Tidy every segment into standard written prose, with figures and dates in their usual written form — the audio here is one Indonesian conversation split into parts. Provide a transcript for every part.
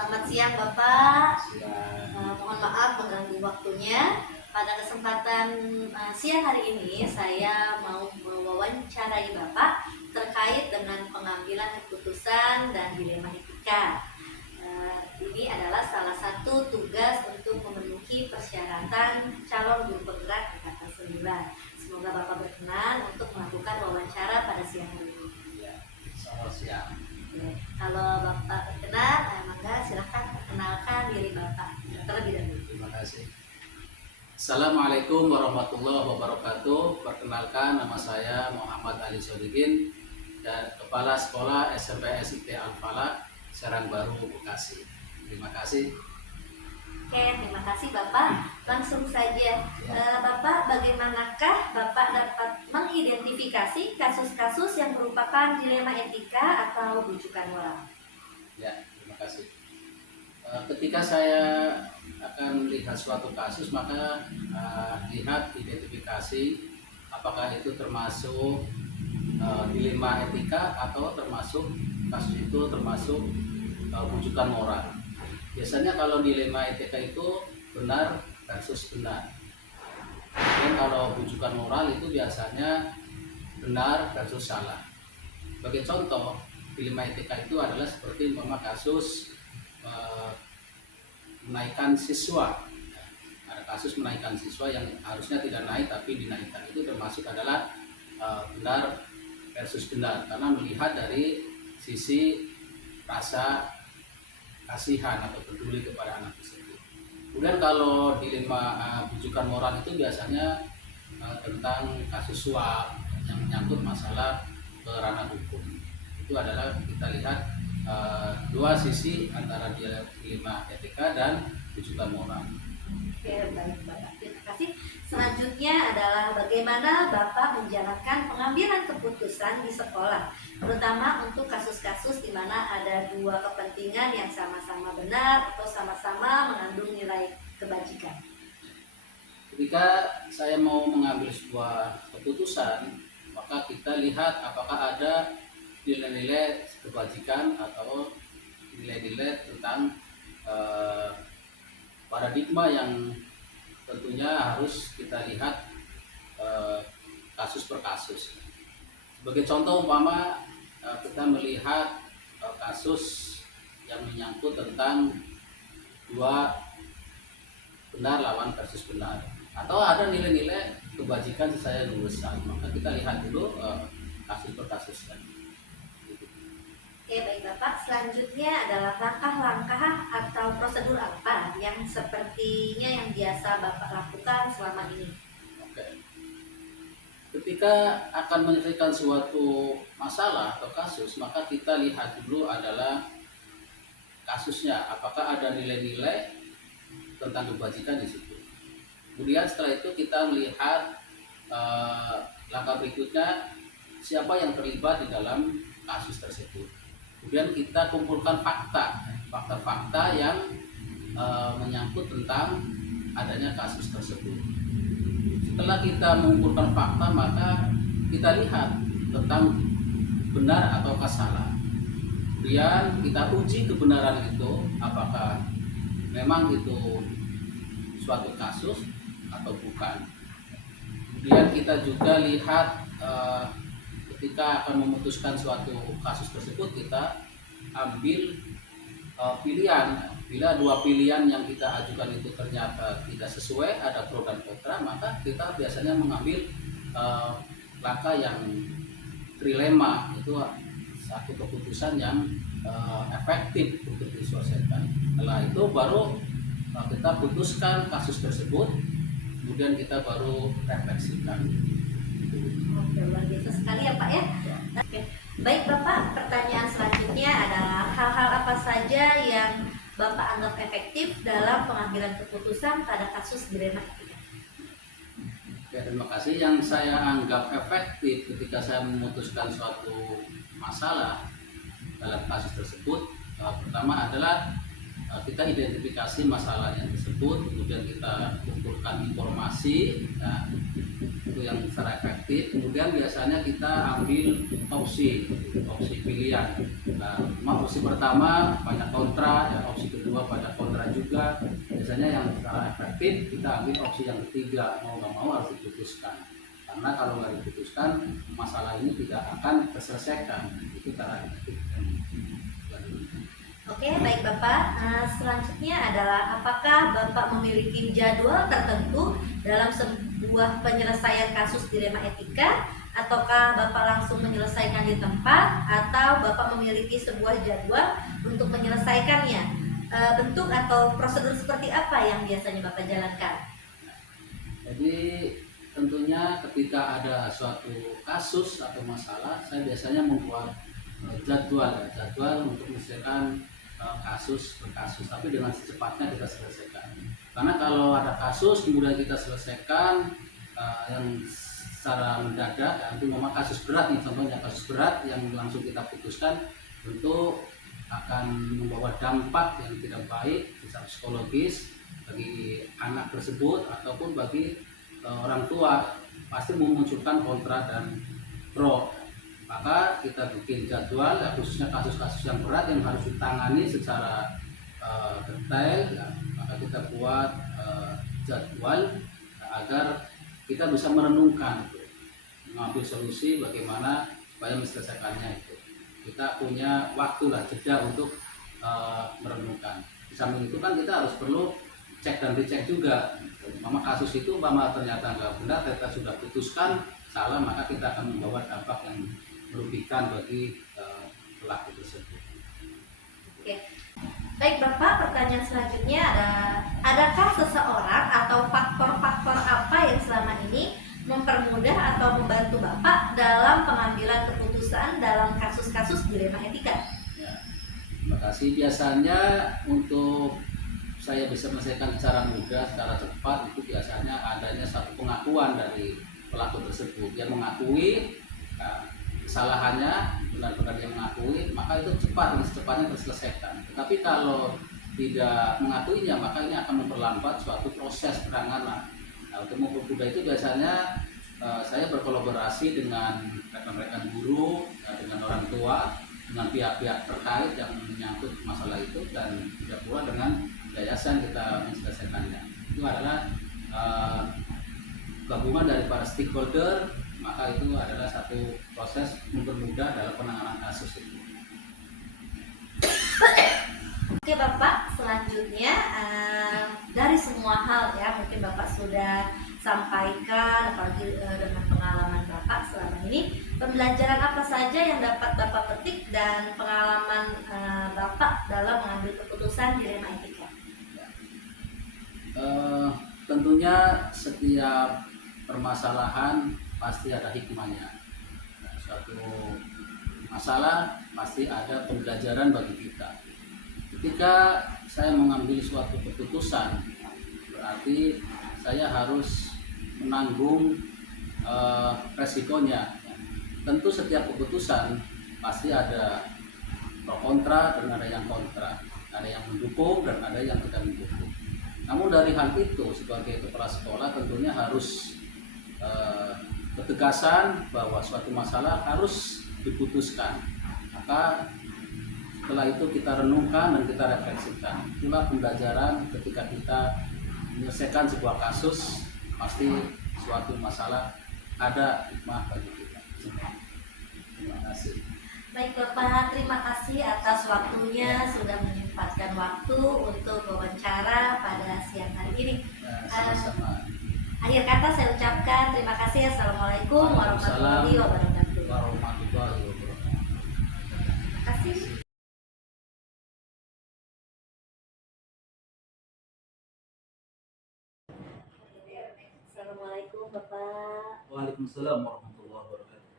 Selamat siang Bapak. Siang. Mohon maaf mengganggu waktunya. Pada kesempatan siang hari ini saya mau mewawancarai Bapak terkait dengan pengambilan keputusan dan dilema etika. Ini adalah salah satu tugas untuk memenuhi persyaratan calon guru penggerak angkatan 9. Semoga Bapak berkenan untuk melakukan wawancara pada siang hari ini. Ya, selamat siang. Kalau Bapak berkenan, mangga silahkan perkenalkan diri Bapak terlebih dahulu. Terima kasih. Assalamualaikum warahmatullahi wabarakatuh. Perkenalkan, nama saya Muhammad Ali Sodikin dan Kepala Sekolah SMP SIT Al-Falah, Serang Baru, Bekasi. Terima kasih. Oke, terima kasih Bapak. Langsung saja, Bapak, bagaimanakah Bapak dapat mengidentifikasi kasus-kasus yang merupakan dilema etika atau rujukan moral? Ya, terima kasih. Ketika saya akan melihat suatu kasus, maka lihat identifikasi apakah itu termasuk dilema etika atau termasuk kasus itu termasuk rujukan moral. Biasanya kalau dilema etika itu benar versus benar. Dan kalau rujukan moral itu biasanya benar versus salah. Sebagai contoh, dilema etika itu adalah seperti kasus menaikkan siswa. Ada kasus menaikkan siswa yang harusnya tidak naik tapi dinaikkan, itu termasuk adalah benar versus benar karena melihat dari sisi rasa kasihan atau peduli kepada anak tersebut. Kemudian kalau dilema rujukan moral itu biasanya tentang kasus suap yang menyangkut masalah ke ranah hukum. Itu adalah kita lihat dua sisi antara dilema etika dan rujukan moral. Oke, baik Bapak. Terima kasih. Selanjutnya adalah bagaimana Bapak menjalankan pengambilan keputusan di sekolah, terutama untuk kasus-kasus di mana ada dua kepentingan yang sama-sama benar atau sama-sama mengandung nilai kebajikan. Ketika saya mau mengambil sebuah keputusan, maka kita lihat apakah ada nilai-nilai kebajikan atau nilai-nilai tentang paradigma yang tentunya harus kita lihat kasus per kasus. Sebagai contoh umpama kita melihat kasus yang menyangkut tentang dua benar lawan versus benar, atau ada nilai-nilai kebajikan saya besar, maka kita lihat dulu kasus per kasus. Oke, baik Bapak. Selanjutnya adalah langkah-langkah atau prosedur apa yang sepertinya yang biasa Bapak lakukan selama ini? Oke. Ketika akan menyelesaikan suatu masalah atau kasus, maka kita lihat dulu adalah kasusnya, apakah ada nilai-nilai tentang kebajikan di situ. Kemudian setelah itu kita melihat langkah berikutnya, siapa yang terlibat di dalam kasus tersebut. Kemudian kita kumpulkan fakta-fakta yang menyangkut tentang adanya kasus tersebut. Setelah kita mengumpulkan fakta, maka kita lihat tentang benar atau salah. Kemudian kita uji kebenaran itu, apakah memang itu suatu kasus atau bukan. Kemudian kita juga lihat ketika akan memutuskan suatu kasus tersebut, kita ambil pilihan. Bila dua pilihan yang kita ajukan itu ternyata tidak sesuai, ada pro dan kontra, maka kita biasanya mengambil langkah yang trilema, itu satu keputusan yang efektif untuk diselesaikan. Setelah itu baru kita putuskan kasus tersebut, kemudian kita baru refleksikan. Oke, luar biasa sekali ya Pak ya. Oke. Baik Bapak, pertanyaan selanjutnya adalah hal-hal apa saja yang Bapak anggap efektif dalam pengambilan keputusan pada kasus dilema etika? Oke, terima kasih. Yang saya anggap efektif ketika saya memutuskan suatu masalah dalam kasus tersebut, pertama adalah kita identifikasi masalahnya tersebut, kemudian kita kumpulkan informasi, nah, itu yang secara efektif. Kemudian biasanya kita ambil opsi pilihan. Nah, opsi pertama banyak kontra, dan opsi kedua banyak kontra juga. Biasanya yang secara efektif kita ambil opsi yang ketiga, mau nggak mau harus diputuskan. Karena kalau nggak diputuskan, masalah ini tidak akan terselesaikan. Itu cara efektif. Oke, baik Bapak. Selanjutnya adalah apakah Bapak memiliki jadwal tertentu dalam sebuah penyelesaian kasus dilema etika, ataukah Bapak langsung menyelesaikan di tempat, atau Bapak memiliki sebuah jadwal untuk menyelesaikannya? Bentuk atau prosedur seperti apa yang biasanya Bapak jalankan? Jadi tentunya ketika ada suatu kasus atau masalah, saya biasanya membuat jadwal untuk menyelesaikan kasus per kasus, tapi dengan secepatnya kita selesaikan. Karena kalau ada kasus kemudian kita selesaikan yang secara mendadak, itu memang kasus berat nih, contohnya kasus berat yang langsung kita putuskan, tentu akan membawa dampak yang tidak baik secara psikologis bagi anak tersebut ataupun bagi orang tua, pasti memunculkan kontra dan pro. Maka kita bikin jadwal, ya, khususnya kasus-kasus yang berat yang harus ditangani secara detail, ya, maka kita buat jadwal agar kita bisa merenungkan, mengambil solusi bagaimana supaya menyelesaikannya itu. Kita punya waktu lah, jeda untuk merenungkan. Di samping itu kan kita harus perlu cek dan dicek juga. Mama kasus itu ternyata nggak benar, kita sudah putuskan salah, maka kita akan membawa dampak yang merugikan bagi pelaku tersebut. Oke. Baik Bapak, pertanyaan selanjutnya adakah seseorang atau faktor-faktor apa yang selama ini mempermudah atau membantu Bapak dalam pengambilan keputusan dalam kasus-kasus dilema etika? Ya, terima kasih. Biasanya untuk saya bisa menyelesaikan secara mudah, secara cepat, itu biasanya adanya satu pengakuan dari pelaku tersebut. Dia mengakui kesalahannya, benar-benar dia mengakui, maka itu secepatnya terselesaikan. Tetapi kalau tidak mengakuinya, maka ini akan memperlambat suatu proses penanganan. Nah, untuk mempermudah itu biasanya saya berkolaborasi dengan rekan-rekan guru, dengan orang tua, dengan pihak-pihak terkait yang menyangkut masalah itu, dan juga pula dengan yayasan kita menyelesaikannya. Itu adalah gabungan dari para stakeholder, maka itu adalah satu proses mempermudah dalam penanganan kasus itu. Oke Bapak, selanjutnya dari semua hal ya mungkin Bapak sudah sampaikan, apalagi dengan pengalaman Bapak selama ini, pembelajaran apa saja yang dapat Bapak petik dan pengalaman Bapak dalam mengambil keputusan dilema etika? Tentunya setiap permasalahan pasti ada hikmahnya. Nah, suatu masalah pasti ada pembelajaran bagi kita. Ketika saya mengambil suatu keputusan, berarti saya harus menanggung resikonya. Tentu setiap keputusan pasti ada pro kontra dan ada yang kontra, ada yang mendukung dan ada yang tidak mendukung. Namun dari hal itu, sebagai kepala sekolah tentunya harus ketegasan bahwa suatu masalah harus diputuskan. Maka setelah itu kita renungkan dan kita refleksikan. Itulah pembelajaran ketika kita menyelesaikan sebuah kasus, pasti suatu masalah ada hikmah bagi kita. Terima kasih. Baik Bapak, terima kasih atas waktunya sudah menyempatkan waktu untuk wawancara pada siang hari ini. Sama-sama. Akhir kata saya ucapkan terima kasih. Assalamualaikum warahmatullahi wabarakatuh. Warahmatullahi wabarakatuh. Terima kasih. Assalamualaikum Bapak. Waalaikumsalam warahmatullahi wabarakatuh.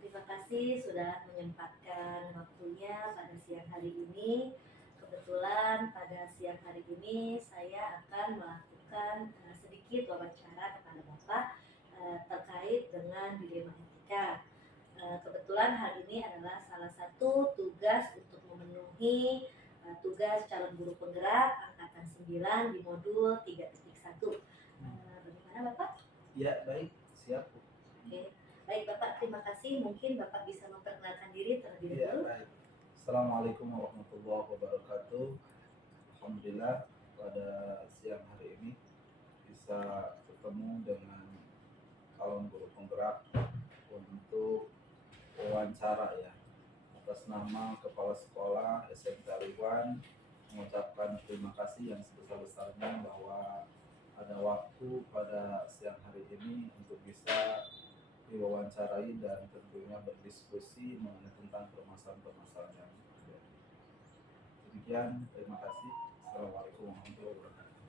Terima kasih sudah menyempatkan waktunya pada siang hari ini. Kebetulan pada siang hari ini saya akan melakukan sedikit wawancara kepada Bapak terkait dengan dilema etika. Kebetulan hal ini adalah salah satu tugas untuk memenuhi tugas calon guru penggerak angkatan 9 di modul 3.1. Bagaimana Bapak? Ya, baik, siap. Oke. Baik Bapak, terima kasih. Mungkin Bapak bisa memperkenalkan diri terlebih Ya, dahulu. baik. Assalamualaikum warahmatullahi wabarakatuh. Alhamdulillah pada siang hari ini bisa ketemu dengan calon guru penggerak untuk wawancara ya. Atas nama Kepala Sekolah SMK Aliwan mengucapkan terima kasih yang sebesar-besarnya bahwa ada waktu pada siang hari ini untuk bisa diwawancarai dan tentunya berdiskusi mengenai tentang permasalahan-permasalahan yang terjadi. Demikian, terima kasih. Assalamualaikum warahmatullahi wabarakatuh.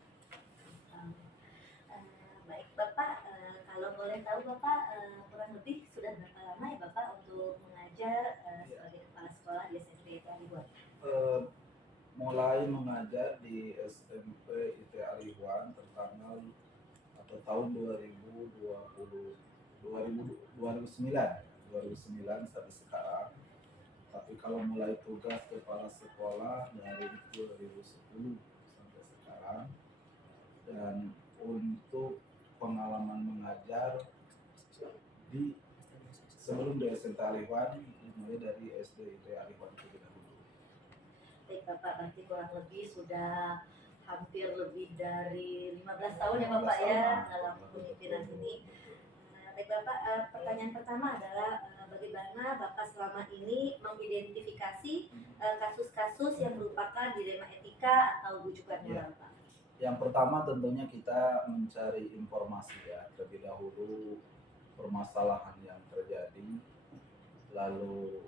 Baik Bapak, kalau boleh tahu Bapak kurang lebih sudah berapa lama ya Bapak untuk mengajar sebagai kepala sekolah di SMP IT Aliwan? Mulai mengajar di SMP IT Aliwan tertanggal atau tahun 2009 sampai sekarang. Tapi kalau mulai tugas kepala sekolah dari 2010 sampai sekarang. Dan untuk pengalaman mengajar di sebelum di SMK Aliwan, mulai dari SD IT Aliwan terlebih dahulu. Baik Bapak, berarti kurang lebih sudah hampir lebih dari 15 tahun ya Bapak ya dalam kepemimpinan ini. Baik Bapak, pertanyaan pertama adalah bagaimana Bapak selama ini mengidentifikasi kasus-kasus yang merupakan dilema etika atau rujukan moral Pak? Yang pertama tentunya kita mencari informasi ya, terlebih dahulu permasalahan yang terjadi, lalu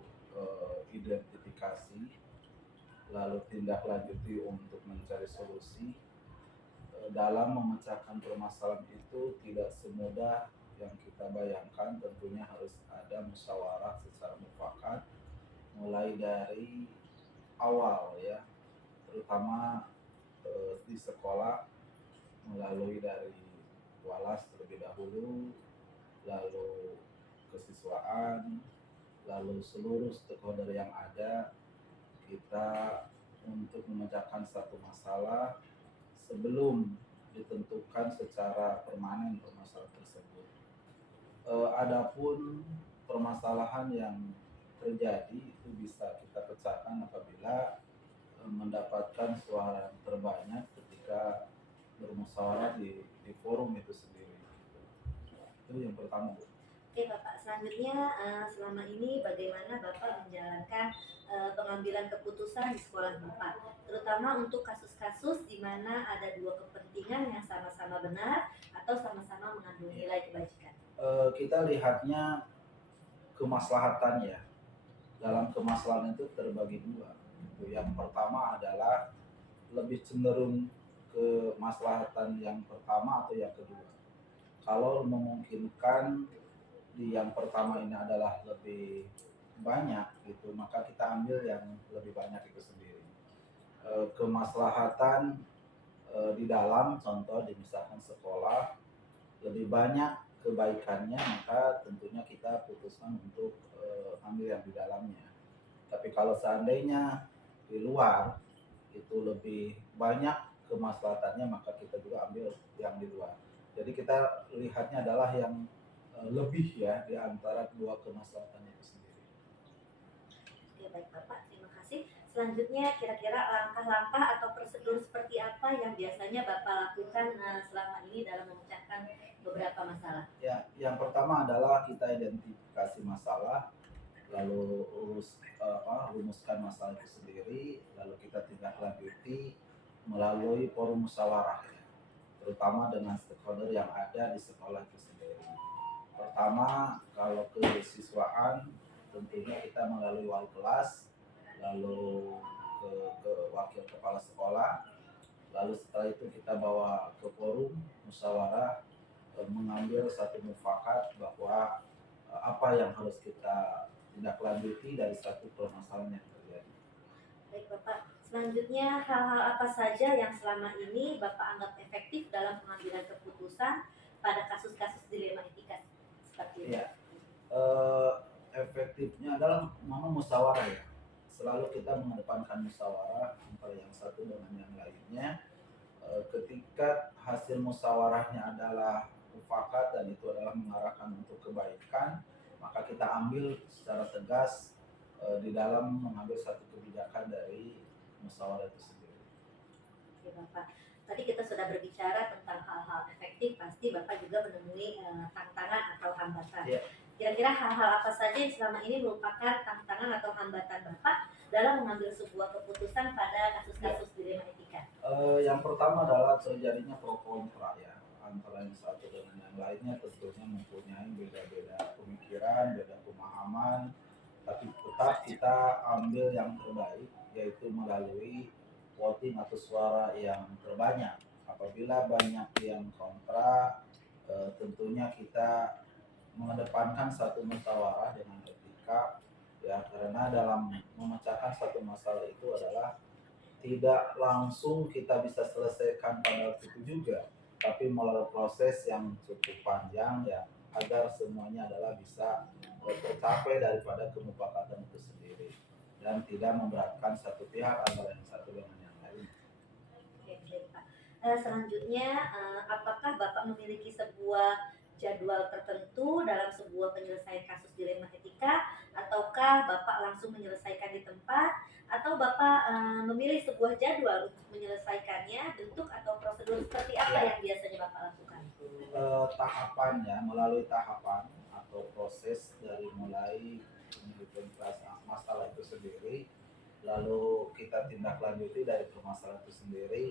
identifikasi, lalu tindak lanjuti untuk mencari solusi. Dalam memecahkan permasalahan itu tidak semudah yang kita bayangkan, tentunya harus ada musyawarah secara mufakat mulai dari awal ya, terutama di sekolah melalui dari walas terlebih dahulu, lalu kesiswaan, lalu seluruh stakeholder yang ada, kita untuk memecahkan satu masalah sebelum ditentukan secara permanen permasalahan tersebut. Adapun permasalahan yang terjadi itu bisa kita pecahkan apabila mendapatkan suara terbanyak ketika bermusyawarah di forum itu sendiri. Itu yang pertama, Bu. Oke Bapak, selanjutnya selama ini bagaimana Bapak menjalankan pengambilan keputusan di sekolah Bapak, terutama untuk kasus-kasus di mana ada dua kepentingan yang sama-sama benar atau sama-sama mengandung nilai kebajikan? Kita lihatnya kemaslahatan ya. Dalam kemaslahatan itu terbagi dua. Yang pertama adalah lebih cenderung ke maslahatan yang pertama atau yang kedua. Kalau memungkinkan di yang pertama ini adalah lebih banyak gitu, maka kita ambil yang lebih banyak itu sendiri. Kemaslahatan di dalam contoh misalkan sekolah lebih banyak kebaikannya, maka tentunya kita putuskan untuk ambil yang di dalamnya. Tapi kalau seandainya di luar itu lebih banyak kemaslahatannya, maka kita juga ambil yang di luar. Jadi kita lihatnya adalah yang lebih ya di antara dua kemaslahatan itu sendiri. Oke baik Bapak, terima kasih. Selanjutnya kira-kira langkah-langkah atau prosedur seperti apa yang biasanya Bapak lakukan selama ini dalam memecahkan beberapa masalah? Ya, yang pertama adalah kita identifikasi masalah, lalu rumuskan masalah itu sendiri, lalu kita tindak lanjuti melalui forum musyawarah ya, terutama dengan stakeholder yang ada di sekolah itu sendiri. Pertama, kalau kesiswaan tentunya kita melalui wali kelas, lalu ke wakil kepala sekolah, lalu setelah itu kita bawa ke forum musyawarah, mengambil satu mufakat bahwa apa yang harus kita tindak lanjuti dari satu permasalahan yang terjadi. Baik Bapak, selanjutnya hal-hal apa saja yang selama ini Bapak anggap efektif dalam pengambilan keputusan pada kasus-kasus dilema etika seperti ini? Ya, efektifnya adalah musyawarah ya. Selalu kita mengedepankan musyawarah antara yang satu dengan yang lainnya. Ketika hasil musyawarahnya adalah mufakat dan itu adalah mengarahkan untuk kebaikan, maka kita ambil secara tegas di dalam mengambil satu kebijakan dari musyawarah itu sendiri. Oke Bapak, tadi kita sudah berbicara tentang hal-hal efektif, pasti Bapak juga menemui tantangan atau hambatan. Iya. Kira-kira hal-hal apa saja yang selama ini merupakan tantangan atau hambatan Bapak dalam mengambil sebuah keputusan pada kasus-kasus dilema etika? Yang pertama adalah terjadinya pro kontra ya antara yang satu dengan yang lainnya, tentunya mempunyai beda-beda pemikiran, beda pemahaman, tapi tetap kita ambil yang terbaik, yaitu melalui voting atau suara yang terbanyak. Apabila banyak yang kontra, tentunya kita mengedepankan satu musyawarah dengan etika ya, karena dalam memecahkan satu masalah itu adalah tidak langsung kita bisa selesaikan pada waktu itu juga, tapi melalui proses yang cukup panjang ya, agar semuanya adalah bisa tercapai daripada kemufakatan itu sendiri dan tidak memberatkan satu pihak antara yang satu dengan yang lain. Oke, baik, Pak. Selanjutnya, apakah Bapak memiliki sebuah jadwal tertentu dalam sebuah penyelesaian kasus dilema etika, ataukah Bapak langsung menyelesaikan di tempat, atau Bapak memilih sebuah jadwal untuk menyelesaikannya, bentuk atau prosedur seperti apa yang biasanya Bapak lakukan? Tahapannya melalui tahapan atau proses dari mulai penyelidikan masalah itu sendiri, lalu kita tindak lanjuti dari permasalahan itu sendiri,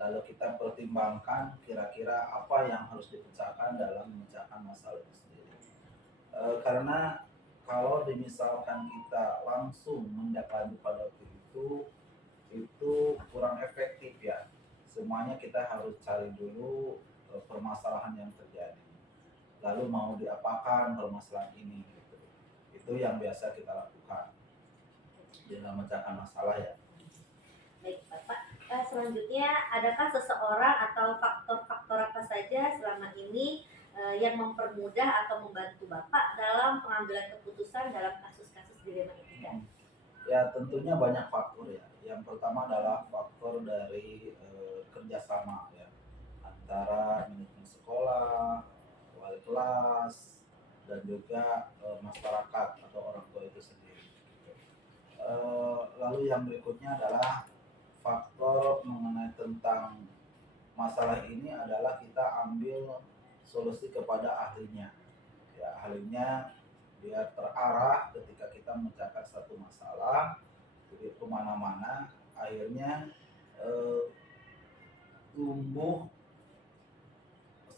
lalu kita pertimbangkan kira-kira apa yang harus dipecahkan dalam memecahkan masalah itu sendiri. Karena kalau misalkan kita langsung mendapati pada waktu itu kurang efektif ya. Semuanya kita harus cari dulu permasalahan yang terjadi, lalu mau diapakan permasalahan ini gitu. Itu yang biasa kita lakukan dalam memecahkan masalah ya. Baik Bapak, selanjutnya adakah seseorang atau faktor-faktor apa saja selama ini yang mempermudah atau membantu Bapak dalam pengambilan keputusan dalam kasus-kasus dilema etika? Ya tentunya banyak faktor ya. Yang pertama adalah faktor dari kerjasama ya, antara manajemen sekolah, wali kelas, dan juga masyarakat atau orang tua itu sendiri. Lalu yang berikutnya adalah faktor mengenai tentang masalah ini adalah kita ambil solusi kepada ahlinya. Ya, ahlinya biar terarah ketika kita memecahkan satu masalah, jadi kemana-mana, akhirnya tumbuh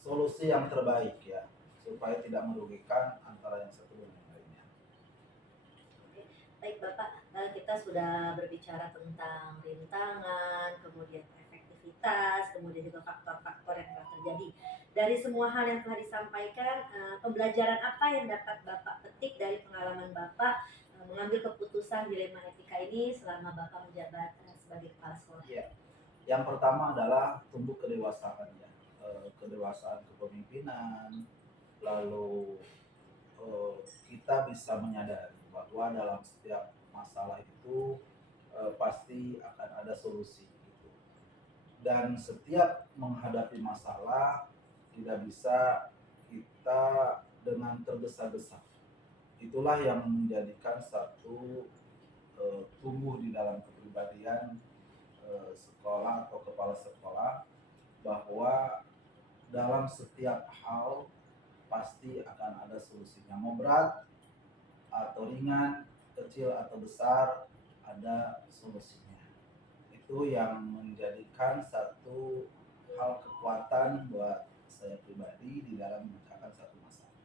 solusi yang terbaik ya, supaya tidak merugikan antara yang satu dengan yang lainnya. Baik Bapak, kita sudah berbicara tentang rintangan, kemudian efektivitas, kemudian juga faktor-faktor yang telah terjadi. Dari semua hal yang telah disampaikan, pembelajaran apa yang dapat Bapak petik dari pengalaman Bapak mengambil keputusan dilema etika ini selama Bapak menjabat sebagai kepala sekolah? Ya. Yang pertama adalah tumbuh kedewasaan ya, kedewasaan kepemimpinan, lalu kita bisa menyadari bahwa dalam setiap masalah itu pasti akan ada solusi gitu. Dan setiap menghadapi masalah tidak bisa kita dengan tergesa-gesa. Itulah yang menjadikan satu tumbuh di dalam kepribadian sekolah atau kepala sekolah, bahwa dalam setiap hal pasti akan ada solusinya, mau berat atau ringan, kecil atau besar, ada solusinya. Itu yang menjadikan satu hal kekuatan buat saya pribadi di dalam memecahkan satu masalah.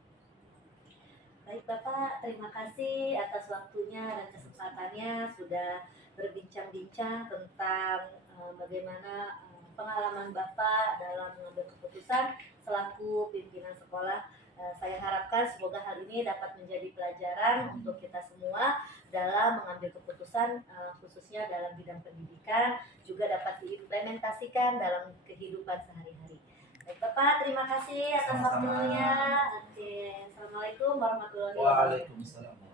Baik Bapak, terima kasih atas waktunya dan kesempatannya sudah berbincang-bincang tentang bagaimana pengalaman Bapak dalam mengambil keputusan selaku pimpinan sekolah. Saya harapkan semoga hal ini dapat menjadi pelajaran untuk kita semua dalam mengambil keputusan, khususnya dalam bidang pendidikan, juga dapat diimplementasikan dalam kehidupan sehari-hari. Baik Bapak, terima kasih atas Sama-sama. waktunya. Oke, Assalamualaikum warahmatullahi wabarakatuh. Waalaikumsalam.